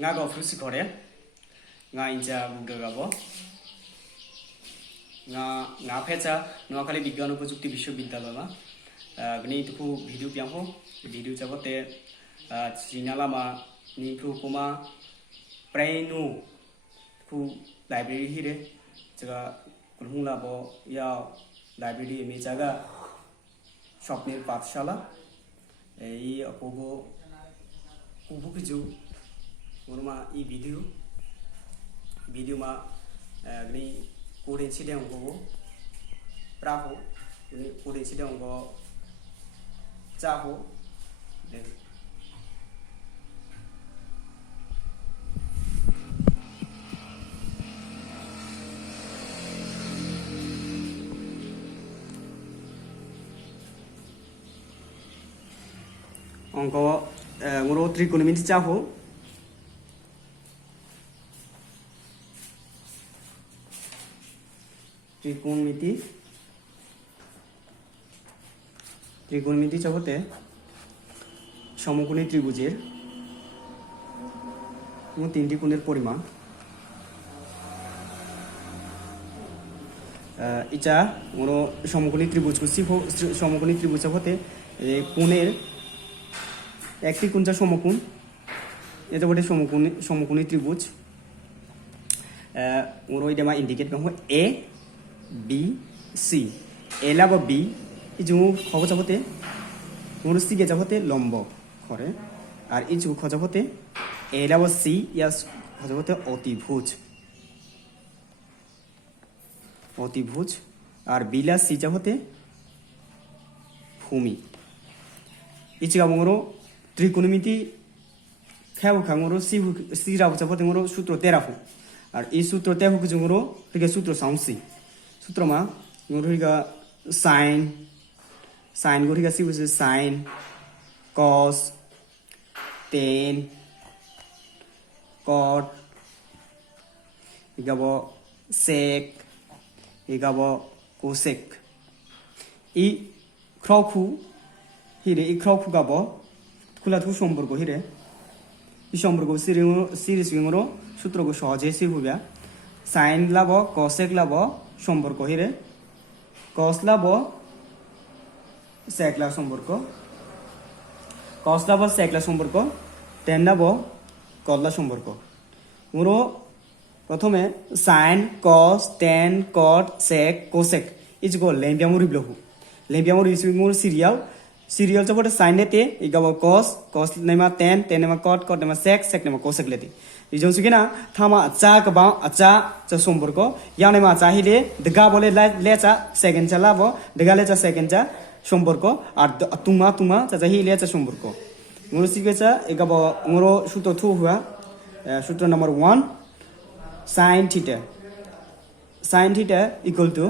nga go frusi kore nga inja gugabo nga phecha noakhali bigyan upojukti bishwabidyaলয় ma gni tuku video piangho video jabote chinalama ningpru kuma prainu ku library hire jaga kulhungla bo ya library me jaga shopne pathshala ei apogo kubu kiju urma i video ma gni Kurin sidang go praho kurin sidang go jaho then ongko ngoro trigonometry jaho त्रिकोणमिति जगते समकोणी त्रिभुजेर तीनटी कोণের পরিমাণ ইটা ওর সমকোণী ত্রিভুজ সমকোণী ত্রিভুজ হতে কোণের একটি কোণ যা সমকোণ এটা বটে সমকোণী ত্রিভুজ ওর এটা মা ইন্ডিকেট করব এ B C A লাব B ইজু খব যাবতে মোর সি গে যাবতে লম্ব করে আর ইজু খ যাবতে A লাব C ইয়াস খ যাবতে অতিভুজ আর B লা C যাবতে ভূমি ইজু গামরো ত্রিকোণমিতি খাও খাঙরো সি রাব যাবতে মোর সূত্র 13 আর এই সূত্র 13 কে জমরো থেকে সূত্র সাউন্সি सूत्रमा ngoriga sin ngoriga si was sin cos tan cot igabo sec igabo cosec i krokhu hire i krokhu gabo khula thu সম্পর্ক hire i সম্পর্ক series ngoro সূত্র go সহজে শিখুবা sin labo cosec labo সম্পর্ক হিরে cos labo sec la সম্পর্ক cos labo sec la সম্পর্ক tan labo cos la সম্পর্ক মোর প্রথমে sin cos tan cot sec cosec ইজগো লেম্বিয়ামুরি ব্লহু লেম্বিয়ামুরি মোর সিরিয়াল চপটে sin নেতে ইগাবো cos নেমা tan নেমা cot নেমা sec নেমা cosec লেতে 이전 수기나 타마 아짜가 아짜 저 손벌고 야네마 자히레 드가 볼레 레자 세컨 잘라보 드가 레자 세컨 자 손벌고 아 뚜마 자자히 레자 손벌고 모로 시게자 이가보 모로 수토 투 후아 수토 넘버 1 sin theta equal to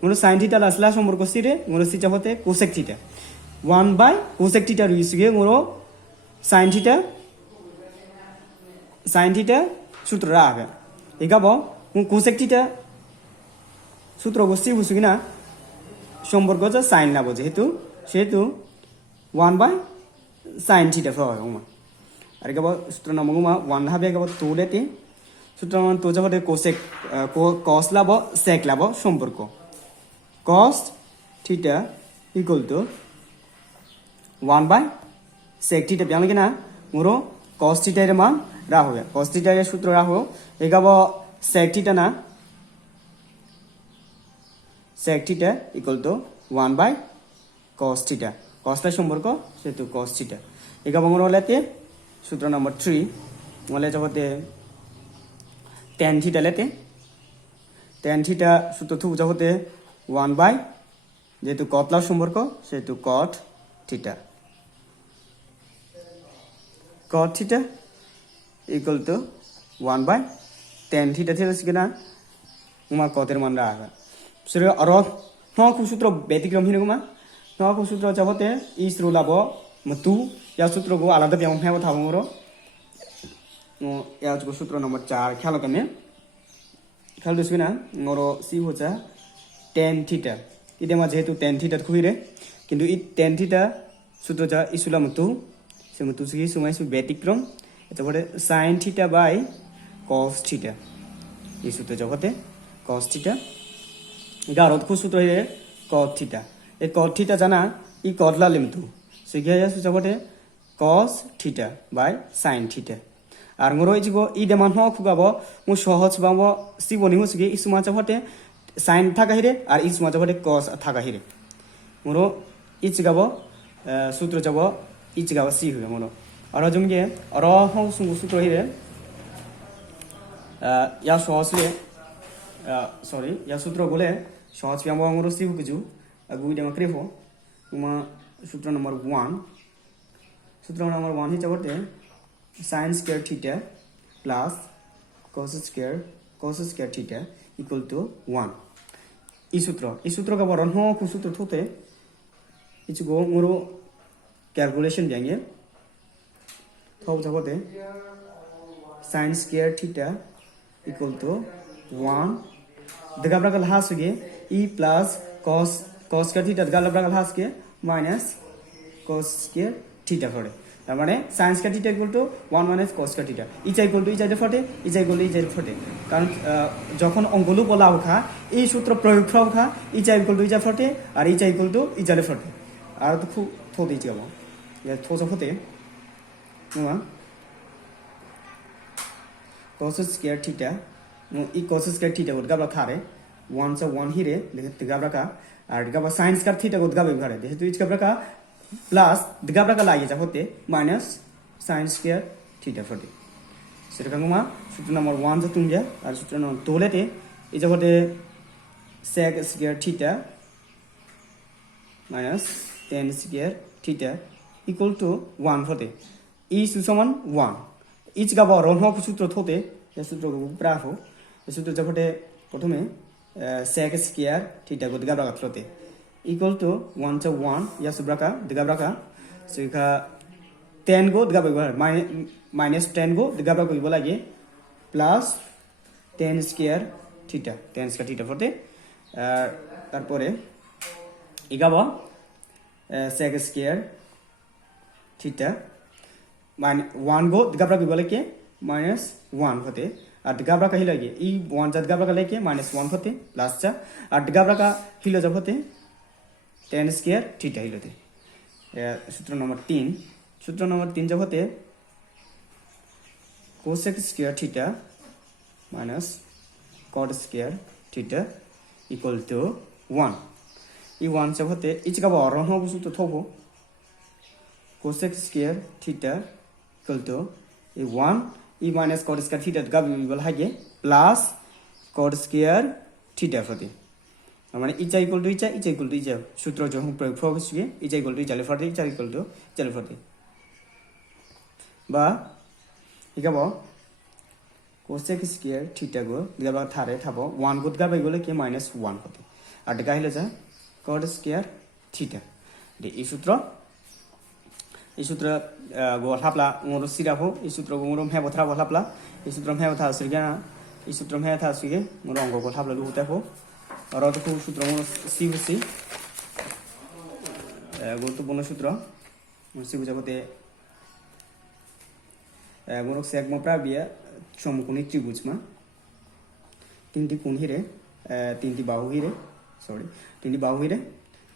모로 sin theta 라슬라 손벌고 시레 모로 시자보테 cosec theta 1 by cosec theta 루이스게 모로 sin theta सूत्र रागा इगाबो cosec theta सूत्र को सी बुसुगिना সম্পর্ক যা sin লাবো যেহেতু 1 by sin theta ফরমা আর ইগাবো सूत्र নামগুমা 1 হবে ইগাবো 2 লেতে सूत्र মান তো যাবতে cosec cos লাবো sec লাবো সম্পর্ক cos theta equal to 1 by sec theta ব্যাংলে না মোরো cos theta এর মান राहो cos theta এর সূত্র রাহো এগাবো sec theta না sec theta equal to 1 by cos theta cos টা সম্পর্ক সেতু cos theta এগাবো মোর হলেতে সূত্র নাম্বার 3 মলে যাবতে tan theta লেতে tan theta সূত্র থু যাবতে 1 by যেহেতু cot লা সম্পর্ক সেতু cot theta equal to 1 by tan theta theta sigena uma coter মান রাখা সরে আর নকু সূত্র ব্যতিক্রম হিনগুমা নকু সূত্র যাবতে ইসরু লাবো মতু ইয়া সূত্র গো আলাদা ব্যায়াম ফাইব থাবমরো ইয়া সূত্র নম্বর 4 খেয়াল কানে খেয়াল দিসবিনা নরো সি হচা tan theta ইদে মা যেহেতু tan theta খুইরে কিন্তু ই tan theta সূত্র যা ইসুলা মতু সে মতু সি সুমাই সু ব্যতিক্রম তারপরে sin theta by cos theta এই সূত্র জগতে cos theta গারদ খু সূত্র হে cos theta এই cos theta জানা ই কদলা লিমতু সুগিয়া সূত্র জগতে cos theta by sin theta R ngoro ijigo I deman ho khugabo mu সহজ বাবো সিবনি হুসগে ইসুমা জগতে sin থাকা হিরে আর ইসুমা জগতে cos থাকা হিরে ngoro ইচিগাবো সূত্র যাব ইচিগাবো সি হইবে ngoro আর জমগে আর হ সুঙ্গু সূত্র হিরে या সহজলে sorry या সূত্র বলে সহজ বিয়ামো ngoro সি হুকুজু agui dema krefo uma সূত্র নম্বর 1 সূত্র নম্বর 1 হি জগতে sin square theta plus cos square theta equal to 1 এই সূত্র का বরণ हो কু সূত্র থতে ইচগো ngoro calculation jange thau jagate sin square theta equal to 1 dega bragal hasge e plus cos square theta dega bragal hasge minus cos square theta pore তার মানে sin square theta equal to 1 minus cos square theta Isha equal to Isha ফটে Isha equal to ইচা ফটে কারণ যখন অঙ্কলু বলা খা এই সূত্র প্রয়োগ খাও খা ইচা equal to Isha ফটে R Isha equal to ইচা ফটে আর তো খুব থোদি যাব ইয়া থোজা ফটে নয়া cos square theta ই cos square theta গদ গাবলা থারে 1 से 1 হিরে দেখতে গাবলা কা আর গাবা sin square theta গদ গাবে ঘরে দেখতে তুই গাবলা কা প্লাস গাবলা কা লাগিয়ে যা হতে মাইনাস sin square theta ফটে সেটা কামা সূত্র নম্বর 1 যে তুমি যা আর সূত্র নম্বর 2 লেতে এই যে হতে sec square theta minus tan square theta equal to 1 হতে এই সমান 1 ইচ গাবা রনহ সূত্র থতে এই সূত্র প্রাফ এই সূত্র যখতে প্রথমে sec square theta গদ গাবলা কা থতে equal to 1 to 1 ya subraka diga braka sika 10 go diga ba minus 10 go diga braka ibo lage plus tan square theta ফতে তারপরে ইগাবা sec square theta 1 go diga braka ibo lage minus 1 ফতে আর diga braka hi lage i 1 jat diga braka lage minus 1 ফতে plus cha আর diga braka hilo ja ফতে tan square theta হিলতে সূত্র নম্বর 3 যা হতে cosec square theta minus cot square theta equal to 1 এই 1 যা হতে ইচকা বড় হবো সূত্র থবো cosec square theta equal to এই 1 ই minus cot square theta গাবি বল হাগে প্লাস cot square theta হতে মানে ইচা equal to Isha equal to ইচা সূত্র যখন প্রয়োগ হবে ইচা equal to Isha লেফাতে Isha equal to ইচা লেফাতে বা ইগাব cosec square theta গো দিগাবা থারে থাবো 1 গুদ গাবাই গলে কি minus 1 হতে আর দেখা হইলে যা cot square theta দে এই সূত্র গো হাপলা মোর সিরাফো এই সূত্র গো মোর হেবো থাবো হাপলা এই সূত্র হেবো থা সিরগা এই সূত্র হেবো থা সিগে মোর অঙ্ক গো হাপলা লুতাফো আর অত খুব সূত্র মনে সিউসি গুরুত্বপূর্ণ সূত্র সিউ জগতে মোরক সেগম প্রাবিয়া সমকোণী ত্রিভুজমা তিনটি কোণ হিরে তিনটি বাহু হিরে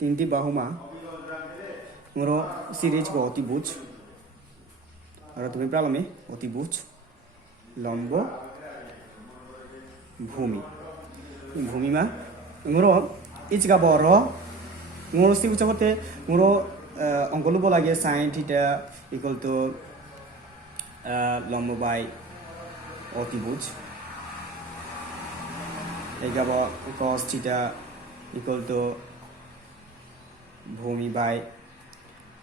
তিনটি বাহুমা মোর সিরিজ গো অতিভুজ আর তুমি প্রালমে অতিভুজ লম্ব ভূমিমা ngoro ichga boro ngoro si uchabote ngoro অঙ্কলু লাগে sin theta equal to লম্ব বাই অতিভুজ এগাব cos theta equal to ভূমি বাই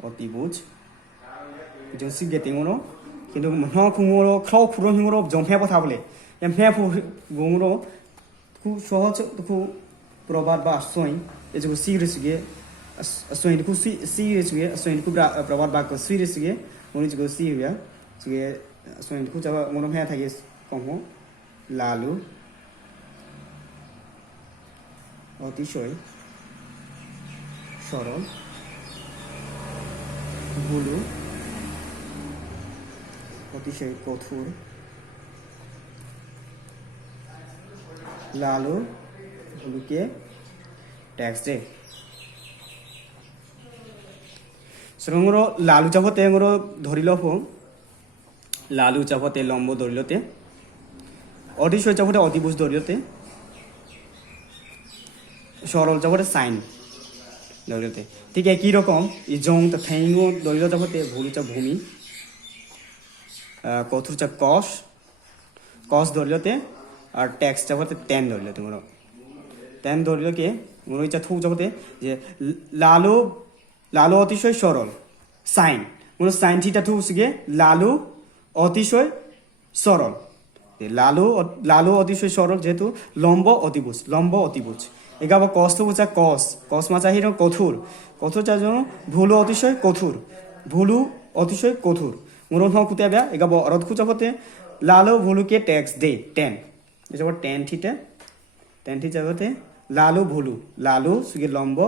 অতিভুজ जो सिगेते ngoro কিন্তু মহ খুমoro খাও খুরো ngoro জমফেবো থাবলে এমফেবো গংরো খুব সহজ খুব প্রবাদ বা আশ্রয় এই যে সিরিজগে আশ্রয় খুব সিরিজগে আশ্রয় খুব প্রবাদ বা সিরিজগে মনে যে সিরিয়া যে আশ্রয় খুব যাবা মনে হয়ে থাকে কম লালু অতিশয় সরল বুলু অতিশয় কঠোর লালু ভুলুকে ট্যাক্স দে সুরঙ্গর লালু চাপতে এঙ্গর ধরিল লালু চাপতে লম্ব ধরিলতে অতিশয় চাপতে অতিভুজ ধরিলতে সরল চাপতে সাইন ধরিলতে ঠিক একই রকম ই জং তা ঠেঙ্গ ধরিল চাপতে ভুলু চা ভূমি কঠোর চা কস কস ধরিলতে আর ট্যাক্স চাপতে টেন ধরিলতে মোর টেন ধরিলকে মোর ইচ্ছা থু চাপতে যে লালু লালু অতিশয় সরল সাইন মোর সাইন থিটা থু সিগে লালু অতিশয় সরল লালু লালু অতিশয় সরল যেহেতু লম্ব অতিভুজ এগাবো কস তো বুঝা কস মাছা হির কঠোর কঠোর চার জন্য ভুলু অতিশয় কঠোর মোর খুঁতে ব্যায়া এগাবো অরথ খুঁচাপতে লালু ভুলুকে ট্যাক্স দে টেন এসব টেন যাবতে লালু ভুলু লালু সুগে লম্ব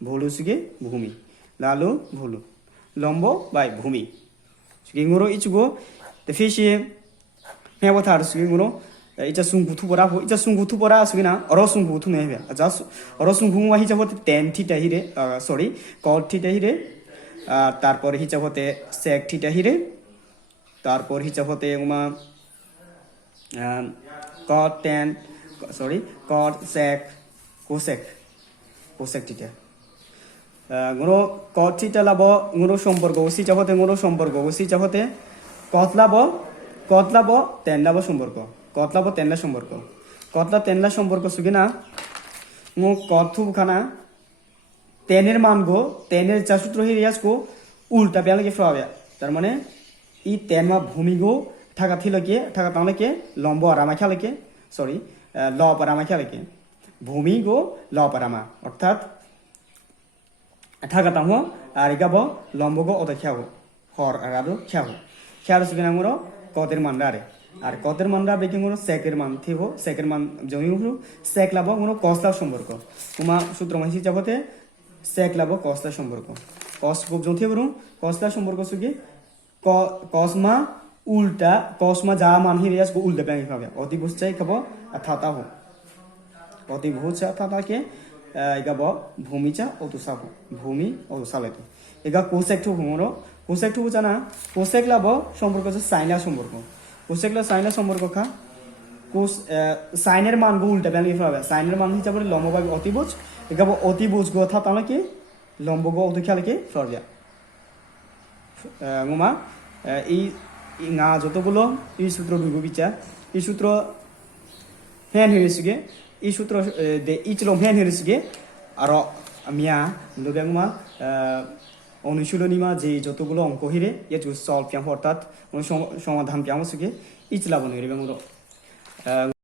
ভুলু সুগে ভূমি লালু ভুলু লম্ব বাই ভূমি সুগে ngoro ichugo the fish hewa thar sugi ngoro icha sunggu thu pora sugi na oro sunggu thu ne be aja oro sunggu wa hi jabote tan theta hire sorry cot theta hire তারপর হিসাব হতে sec theta hire তারপর হিসাব হতে Uma cot tan sorry cot sec cosec theta ngoro cot theta labo ngoro সম্পর্ক OC চাহতে ngoro সম্পর্ক OC চাহতে cot labo tan labo সম্পর্ক cot labo tan la সম্পর্ক cot la tan la সম্পর্ক সুগিনা মো cot থু খানা টেনের মান গো টেনের যা সূত্র হিরিয়াস গো উল্টা পেলে ফ্রাবে তার মানে ই টেন মা ভূমি গো থাকা থিলকে থাকা তাহলে লম্ব আরামা খেলেকে সরি ল পারামা খেলেকে ভূমি গো ল পারামা অর্থাৎ থাকা তাহ আর গাবো লম্ব গো অত খেয়াবো হর আর খেয়ার সুবিনা মোর কদের মানরা আর কদের মানরা বেকি মোর সেকের মান থিব সেকের মান জমি সেক লাভ মোর কসলা সম্পর্ক তোমা সূত্র মাসি যাবতে সেক লাভ কসলা সম্পর্ক কস খুব জমি থিব কসলা সম্পর্ক সুগি কসমা উল্টা কসমা যা মান হিরিয়াস গো উল্টা ব্যাংক পাবে অতি বুঝছাই খাবো থাতা হো অতি বুঝছা থাতাকে এগাবো ভূমিচা অতুসাব ভূমি অতুসালাইতো এগা কোসেক টু হুমরো কোসেক টু জানা কোসেক লাভ সম্পর্ক হচ্ছে সাইনা সম্পর্ক কোসেক লা সাইনা সম্পর্ক খা কোস সাইনের মান গো উল্টা ব্যাংক পাবে সাইনের মান হিসাবে লম্বভাবে অতিভুজ এগাবো অতিভুজ গো থাতা কি লম্ব গো অতি খেয়ালকে ফরজা ngoma এই nga যতগুলো এই সূত্র বিভু বিচার এই সূত্র হ্যান হিরিসগে এই সূত্র দে ইচলো হ্যান হিরিসগে আর আমিয়া লগে ngoma অনুশীলনী মা যে যতগুলো অঙ্ক হিরে ইয়ে সলভ পিয়া অর্থাৎ সমাধান পিয়া মসগে ইচলা বনে রে